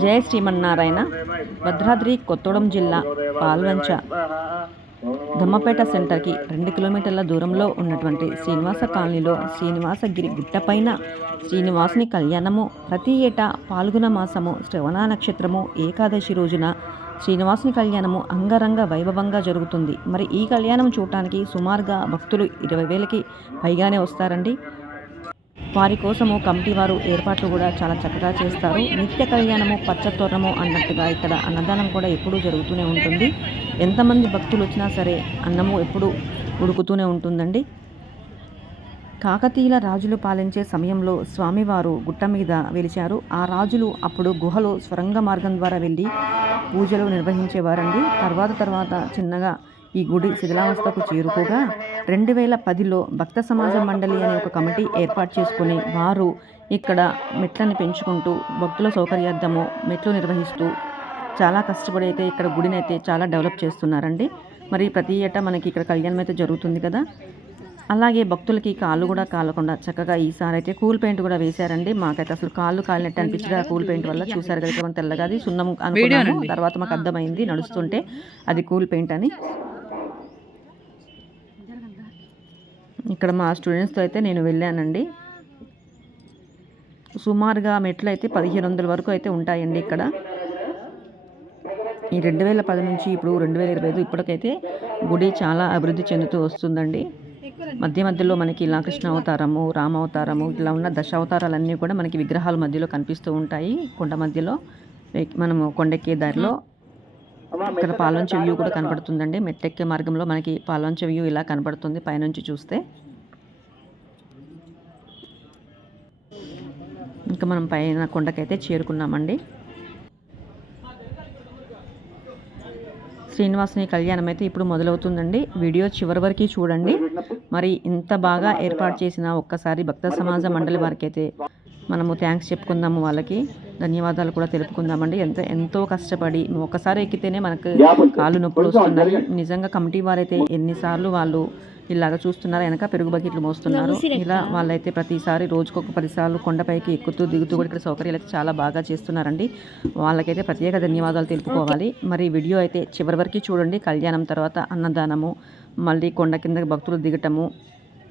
జయ శ్రీమన్నారాయణ భద్రాద్రి కొత్తగూడెం జిల్లా పాల్వంచ. దమ్మపేట సెంటర్కి రెండు కిలోమీటర్ల దూరంలో ఉన్నటువంటి శ్రీనివాస కాలనీలో శ్రీనివాసగిరి గుట్టపైన శ్రీనివాసుని కళ్యాణము ప్రతి ఏటా పాల్గొన మాసము శ్రవణ నక్షత్రము ఏకాదశి రోజున శ్రీనివాసుని కళ్యాణము అంగరంగ వైభవంగా జరుగుతుంది. మరి ఈ కళ్యాణం చూడటానికి సుమారుగా భక్తులు ఇరవై వేలకి పైగానే వస్తారండి. వారి కోసము కమిటీ వారు ఏర్పాట్లు కూడా చాలా చక్కగా చేస్తారు. నిత్య కళ్యాణము పచ్చతోరణము అన్నట్టుగా ఇక్కడ అన్నదానం కూడా ఎప్పుడూ జరుగుతూనే ఉంటుంది. ఎంతమంది భక్తులు వచ్చినా సరే అన్నము ఎప్పుడు ఉడుకుతూనే ఉంటుందండి. కాకతీయుల రాజులు పాలించే సమయంలో స్వామివారు గుట్ట మీద వెలిచారు ఆ రాజులు అప్పుడు గుహలో స్వరంగ మార్గం ద్వారా వెళ్ళి పూజలు నిర్వహించేవారండి. తర్వాత తర్వాత చిన్నగా ఈ గుడి శిథిలావస్థకు చేరుకోగా రెండు వేల పదిలో భక్త సమాజ మండలి అనే ఒక కమిటీ ఏర్పాటు చేసుకుని వారు ఇక్కడ మెట్లను పెంచుకుంటూ భక్తుల సౌకర్యార్థము మెట్లు నిర్వహిస్తూ చాలా కష్టపడి అయితే ఇక్కడ గుడిని అయితే చాలా డెవలప్ చేస్తున్నారండి. మరి ప్రతి ఏటా మనకి ఇక్కడ కళ్యాణం అయితే జరుగుతుంది కదా. అలాగే భక్తులకి కాళ్ళు కూడా కాలకుండా చక్కగా ఈసారి అయితే కూల్ పెయింట్ కూడా వేశారండి. మాకైతే అసలు కాళ్ళు కాలినట్టు అనిపించదు. ఆ కూల్ పెయింట్ వల్ల చూసారు కదా తెల్లగా అది సున్నం అనుకున్నాము. తర్వాత మాకు అర్థమైంది నడుస్తుంటే అది కూల్ పెయింట్ అని. ఇక్కడ మా స్టూడెంట్స్తో అయితే నేను వెళ్ళానండి. సుమారుగా మెట్లు అయితే పదిహేను వందల వరకు అయితే ఉంటాయండి ఇక్కడ. ఈ రెండు వేల పది నుంచి ఇప్పుడు రెండు వేల ఇరవై ఐదు ఇప్పటికైతే గుడి చాలా అభివృద్ధి చెందుతూ వస్తుందండి. మధ్య మధ్యలో మనకి ఇలా కృష్ణ అవతారము రామ అవతారము ఇలా ఉన్న దశ అవతారాలన్నీ కూడా మనకి విగ్రహాల మధ్యలో కనిపిస్తూ ఉంటాయి. కొండ మధ్యలో మనము కొండెక్కే దారిలో ఇక్కడ పాల్వంచ వ్యూ కూడా కనపడుతుందండి. మెట్టెక్కే మార్గంలో మనకి పాల్వంచ వ్యూ ఇలా కనపడుతుంది పైనుంచి చూస్తే. ఇంకా మనం పైన కొండకైతే చేరుకున్నామండి. శ్రీనివాసుని కళ్యాణం అయితే ఇప్పుడు మొదలవుతుందండి. వీడియో చివరి వరకు చూడండి. మరి ఇంత బాగా ఏర్పాటు చేసిన ఒక్కసారి భక్త సమాజ మండలి వారికి అయితే మనము థ్యాంక్స్ చెప్పుకుందాము వాళ్ళకి. ధన్యవాదాలు కూడా తెలుపుకుందామండి. ఎంత ఎంతో కష్టపడి ఒక్కసారి ఎక్కితేనే మనకు కాళ్ళు నొప్పులు వస్తున్నాయి. నిజంగా కమిటీ వారైతే ఎన్నిసార్లు వాళ్ళు ఇలాగ చూస్తున్నారు. వెనక పెరుగు బకెట్లు మోస్తున్నారు. ఇలా వాళ్ళైతే ప్రతిసారి రోజుకొక పదిసార్లు కొండపైకి ఎక్కుతూ దిగుతూ కూడా ఇక్కడ సౌకర్యాలు అయితే చాలా బాగా చేస్తున్నారండి. వాళ్ళకైతే ప్రత్యేక ధన్యవాదాలు తెలుపుకోవాలి. మరి వీడియో అయితే చివరి వరకు చూడండి. కళ్యాణం తర్వాత అన్నదానము మళ్ళీ కొండ కింద భక్తులు దిగటము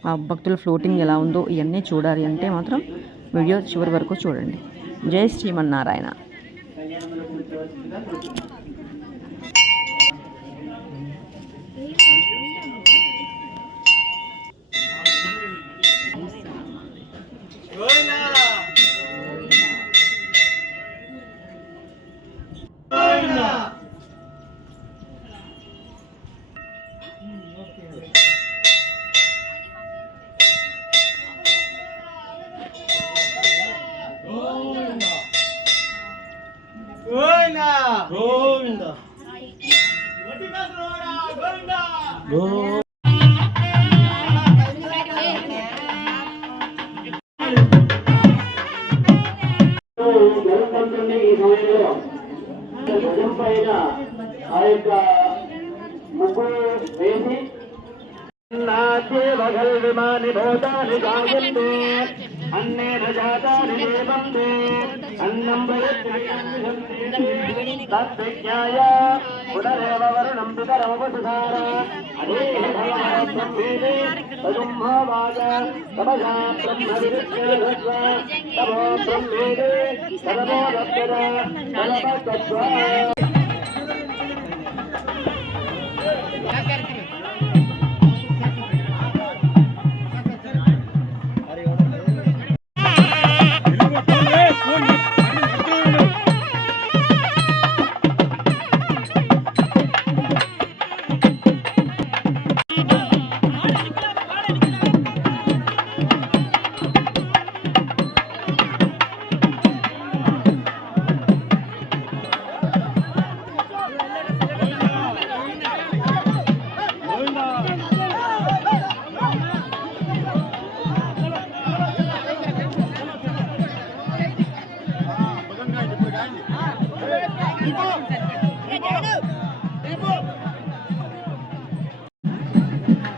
ఆ భక్తుల ఫ్లోటింగ్ ఎలా ఉందో ఇవన్నీ చూడాలి అంటే మాత్రం వీడియో చివరి వరకు చూడండి. జై శ్రీమన్నారాయణ. 그겁니다. అన్నేన జాతాని దేవంతే అన్నం తద్విజ్ఞాయ పునరేవ వరుణం పితరమపసుధార అదే భగవాన్వేదే తదుంభావాగ తపసా బ్రహ్మ విరుద్ధ తమో బ్రహ్మేదే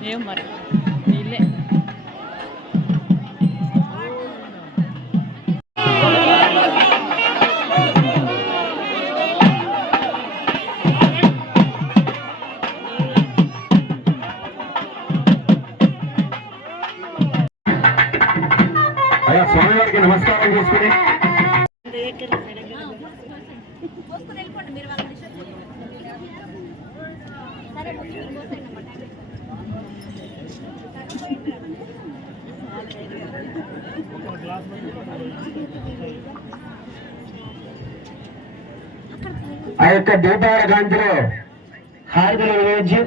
ఏం మరి? ఆ యొక్క దీపావళి కాంతిలో హారతులు వేయించి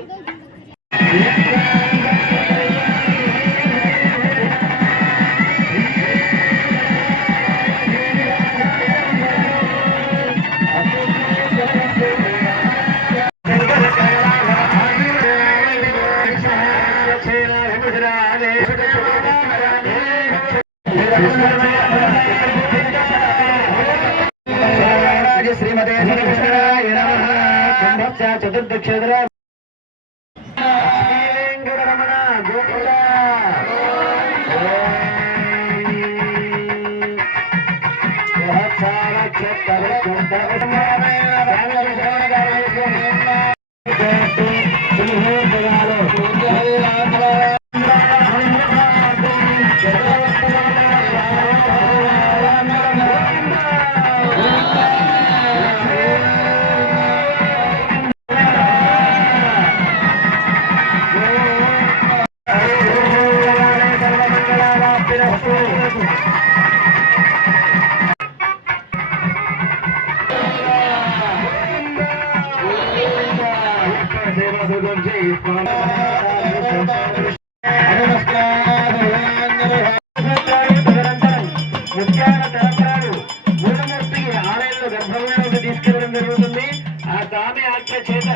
చేత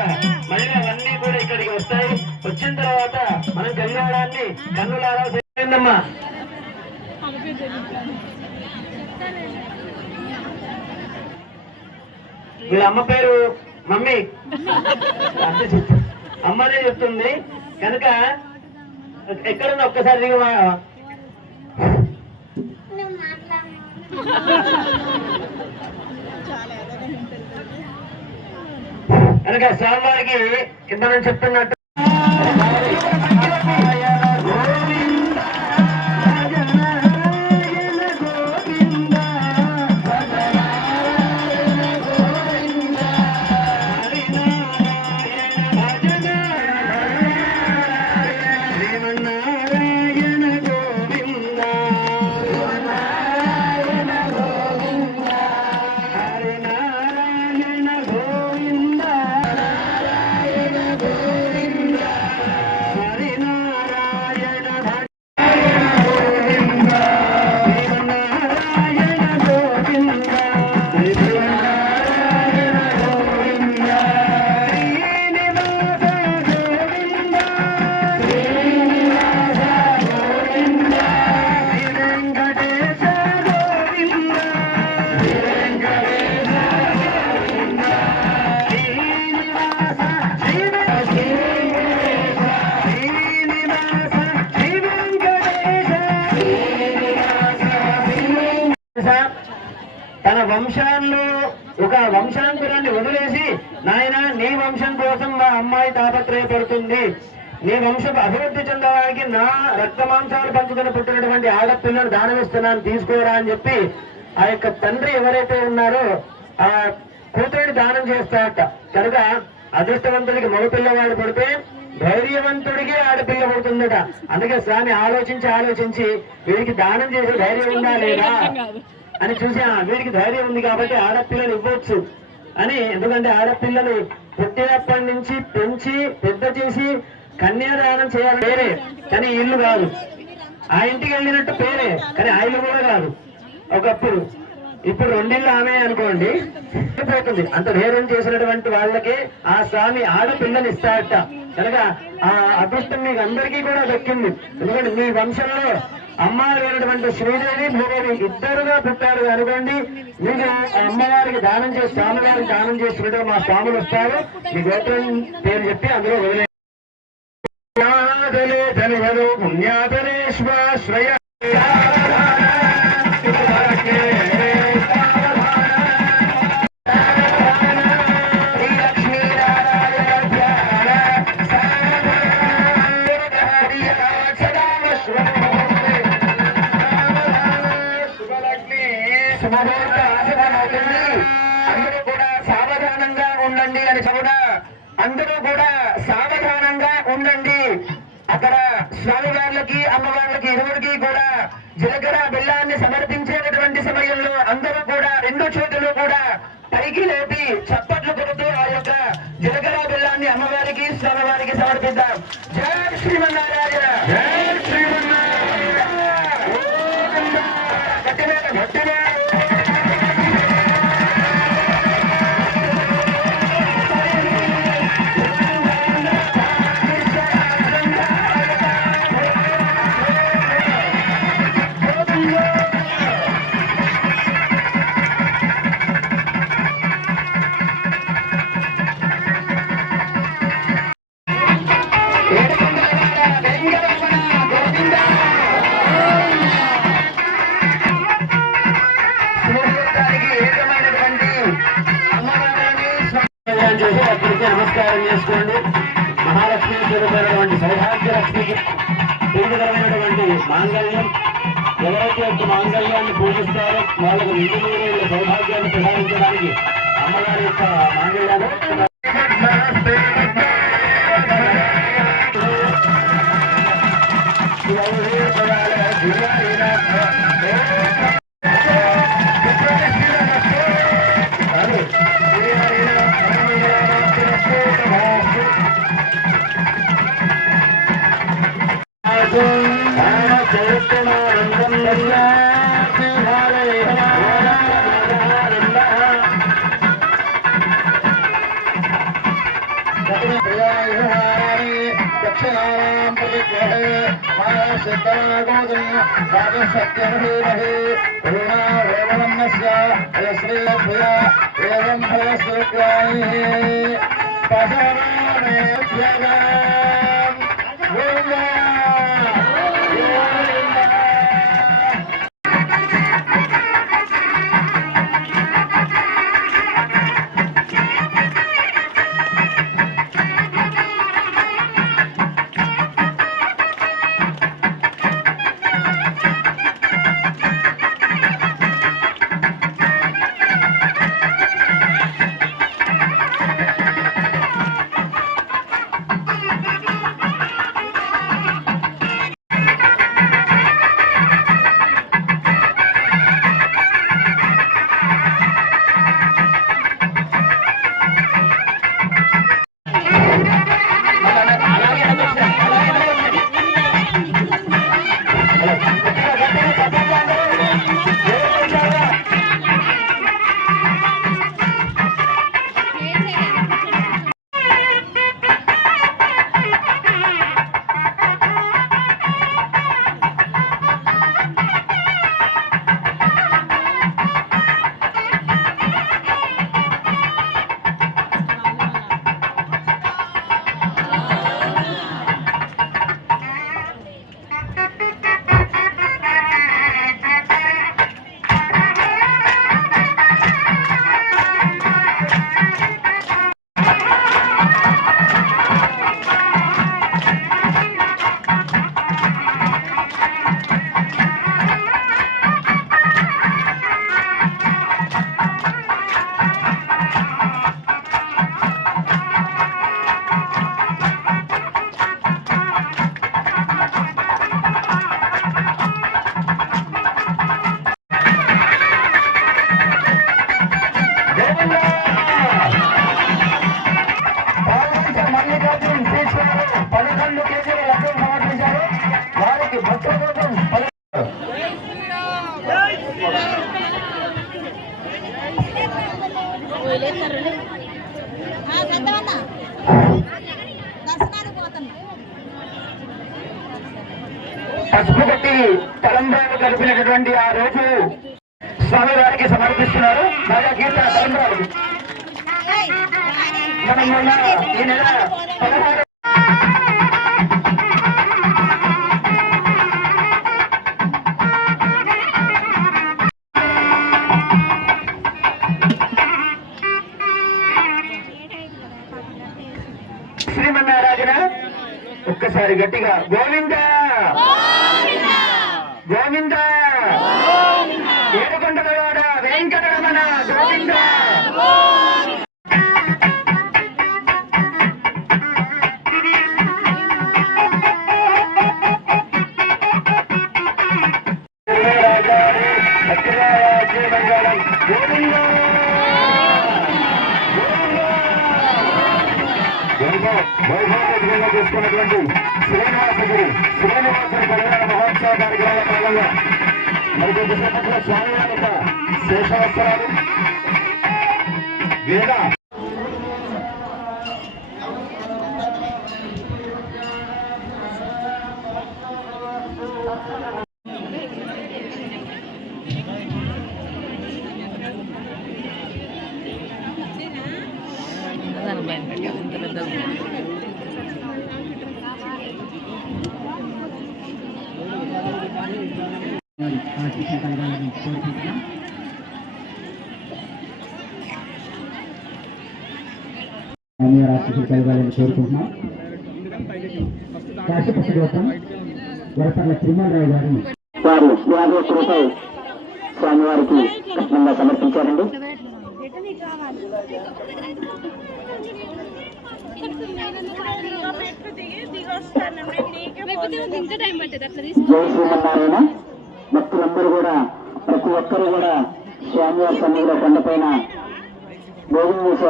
మళ్ళీ అవన్నీ కూడా ఇక్కడికి వస్తాయి. వచ్చిన తర్వాత మనం కళ్యాణాన్ని కన్నులారా చేయండమ్మా. వీళ్ళ అమ్మ పేరు మమ్మీ. అంతే చెప్తా. అమ్మనే చెప్తుంది. కనుక ఎక్కడున్నా ఒక్కసారి దిగమా కనుక స్వామివారికి మనం చెప్తున్నట్టు తన వంశాల్లో ఒక వంశాంకురాన్ని వదిలేసి నాయన నీ వంశం కోసం మా అమ్మాయి తాపత్రయపడుతుంది. నీ వంశం అభివృద్ధి చెందడానికి నా రక్త మాంసాలు పంచుకొని పుట్టినటువంటి ఆడపిల్లను దానమిస్తున్నాను తీసుకోరా అని చెప్పి ఆ యొక్క తండ్రి ఎవరైతే ఉన్నారో ఆ కూతురిని దానం చేస్తాడట కనుక అదృష్టవంతుడికి మగపిల్లవాడు పడితే ధైర్యవంతుడికి ఆడపిల్ల పుడుతుందట అందుకే స్వామి ఆలోచించి ఆలోచించి వీడికి దానం చేసే ధైర్యం ఉందా లేదా? అని చూసి "ఆ, వీడికి ధైర్యం ఉంది కాబట్టి ఆడపిల్లలు ఇవ్వచ్చు. అని ఎందుకంటే ఆడపిల్లలు పుట్టినప్పటి నుంచి పెంచి పెద్ద చేసి కన్యాదానం చేయాలి పేరే. కానీ ఇల్లు కాదు. ఆ ఇంటికి వెళ్ళినట్టు పేరే. కానీ ఆ ఇల్లు కూడా కాదు. ఒకప్పుడు ఇప్పుడు రెండిళ్ళు ఆమె అనుకోండి. పోతుంది అంత వేరం చేసినటువంటి వాళ్ళకి ఆ స్వామి ఆడపిల్లని ఇస్తాడట కనుక ఆ అదృష్టం మీకు అందరికీ కూడా దక్కింది. ఎందుకంటే మీ వంశంలో అమ్మవారు అయినటువంటి శ్రీదేవి భూదేవి ఇద్దరుగా పుట్టారు అనుకోండి. మీకు అమ్మవారికి దానం చేసి స్వామివారికి దానం చేసినట్టుగా మా స్వాములు వస్తారు. మీ గోత్రం పేరు చెప్పి అందులో వదిలే శ్రేయ అందరూ కూడా సావధానంగా ఉండండి. అక్కడ స్వామివార్లకి అమ్మవార్లకి ఇరువురికి కూడా జీలకర్ర బెల్లాన్ని సమర్పించేటటువంటి సమయంలో అందరూ కూడా రెండు చేతులు కూడా పైకి లేపి చప్పట్లు కొడుతూ ఆ యొక్క జీలకర్ర బెల్లాన్ని అమ్మవారికి స్వామివారికి సమర్పిద్దాం. జయ శ్రీమన్నారాయణ! Yeah. एवं फलस्वरूपाणि पशवामेभ्यः రాష్ట్ర కలగాలని కోరుకుంటున్నాం. రాష్ట్రపతి కోసం వరపర్ల తిరుమలరావు గారిని. వారు యాదవస్తులపై స్వామివారికి కట్నంగా సమర్పించారండి. జై శ్రీమన్నారాయణ. భక్తులందరూ కూడా ప్రతి ఒక్కరు కూడా స్వామివారి సన్నిధిలో కొండపైన భోజనం చేసే